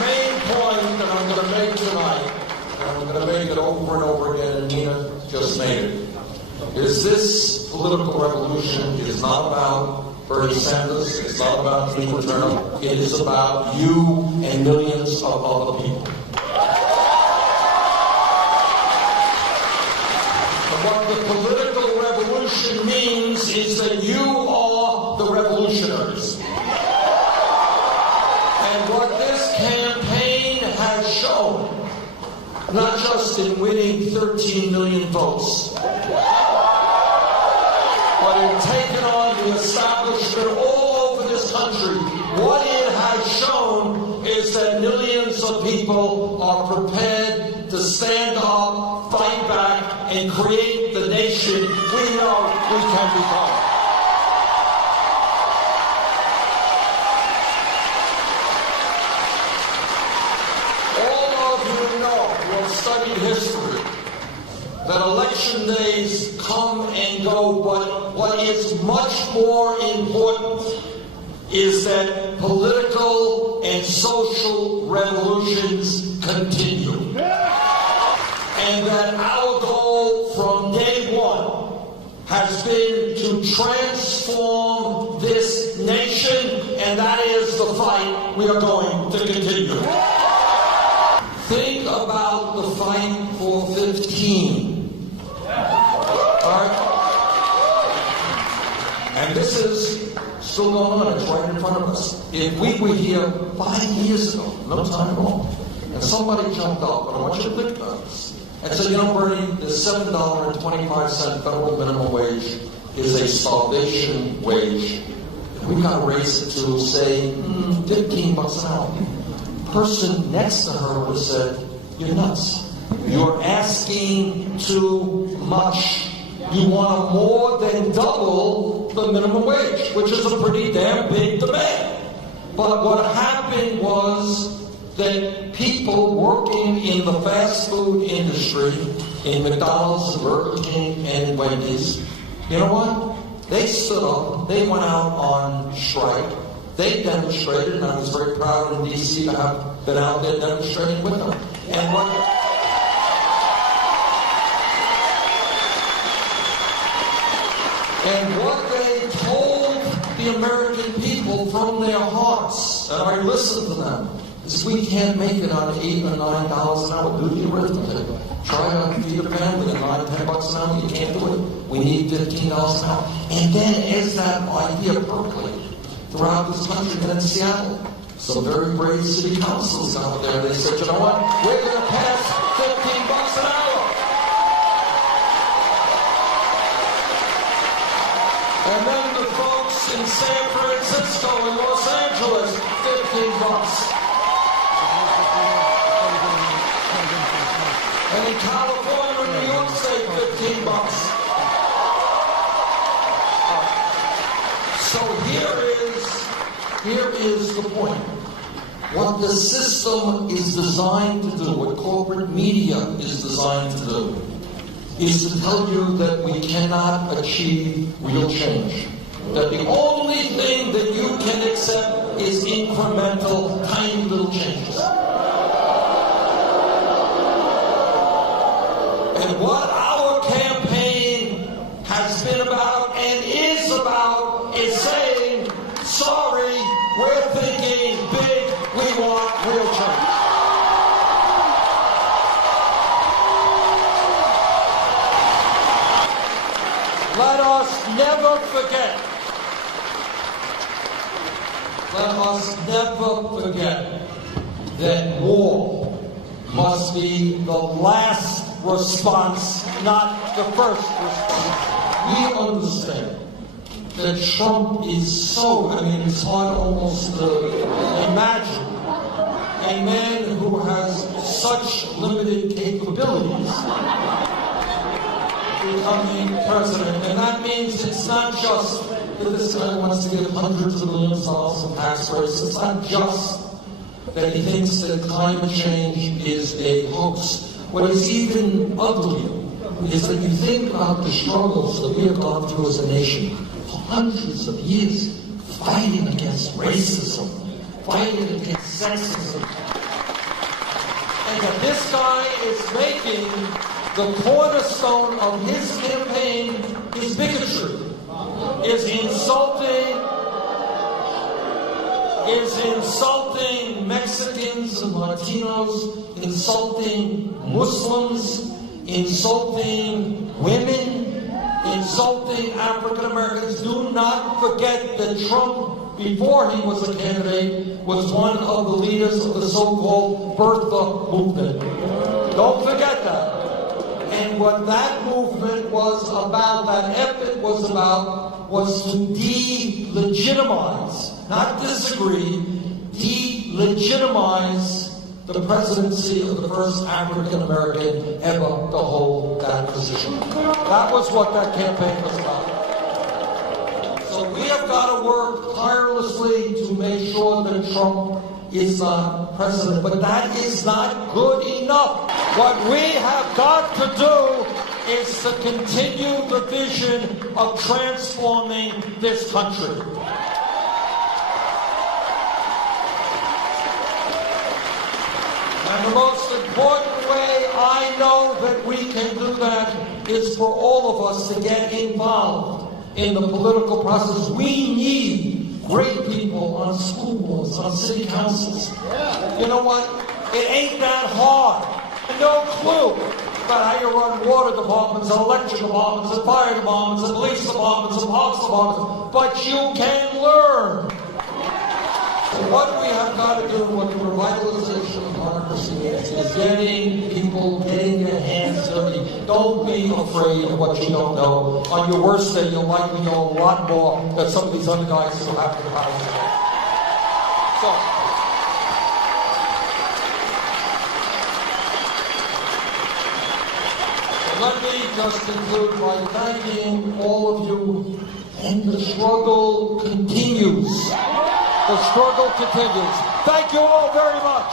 main point that I'm going to make tonight, and I'm going to make it over and over again, and Nina just made it, is this political revolution is not about Bernie Sanders, it's not about Lee Turner, it is about you and millions of other people. And what the political revolution means is that you are the revolutionaries. And what this campaign has shown, not just in winning 13 million votes, but in taking on the establishment all over this country, what it has shown is that millions of people are prepared to stand up, fight back, and create the nation we know we can become. Studied history, that election days come and go, but what is much more important is that political and social revolutions continue. And that our goal from day one has been to transform this nation, and that is the fight we are going to continue. Think about the fight for 15. All right? And this is still going on. It's right in front of us. If we were here 5 years ago, no time at all, and somebody jumped up, and I want you to think about this, and said, you know, Bernie, the $7.25 federal minimum wage is a starvation wage. We've got to raise it to, say, $15 an hour. Person next to her would have said, you're nuts. You're asking too much. You want more than double the minimum wage, which is a pretty damn big demand. But what happened was that people working in the fast food industry, in McDonald's, Burger King, and Wendy's, you know what? They stood up, they went out on strike, they demonstrated, and I was very proud in D.C. to have been out there demonstrating with them. And what they told the American people from their hearts, and I listened to them, is we can't make it on $8 or $9 an hour. Do the arithmetic. Try to feed a family at $9 or $10 an hour. You can't do it. We need $15 an hour. And then as that idea percolated throughout this country and in Seattle, some very brave city councils out there, they said, you know what? We're going to pass $15 an hour. And then the folks in San Francisco and Los Angeles, $15. And in California and New York State, $15. So here is the point. What the system is designed to do, what corporate media is designed to do, is to tell you that we cannot achieve real change. That the only thing that you can accept is incremental, tiny little changes. And what our campaign has been about and is about is saying, sorry, we're thinking big, we want real change. Let us never forget that war must be the last response, not the first response. We understand that Trump is it's hard almost to imagine a man who has such limited capabilities becoming president. And that means it's not just that this guy wants to give hundreds of millions of dollars in tax breaks. It's not just that he thinks that climate change is a hoax. What is even uglier is that you think about the struggles that we have gone through as a nation for hundreds of years, fighting against racism, fighting against sexism, And that this guy is making the cornerstone of his campaign is bigotry, is insulting Mexicans and Latinos, insulting Muslims, insulting women, insulting African Americans. Do not forget that Trump, before he was a candidate, was one of the leaders of the so-called birther movement. Don't forget that. And what that movement was about, that effort was about, was to delegitimize, not disagree, delegitimize the presidency of the first African American ever to hold that position. That was what that campaign was about. So we have got to work tirelessly to make sure that Trump is not president, but that is not good enough. What we have got to do is to continue the vision of transforming this country. And the most important way I know that we can do that is for all of us to get involved in the political process. We need great people on school boards, on city councils. You know what? It ain't that hard. No clue about how you run water departments and electric departments and fire departments and police departments and parks departments, but you can learn. So what we have got to do with the revitalization of democracy is getting people getting their hands dirty. Don't be afraid of what you don't know. On your worst day, you'll likely know a lot more than some of these other guys who have the power. So, let me just conclude by thanking all of you, and the struggle continues. The struggle continues. Thank you all very much.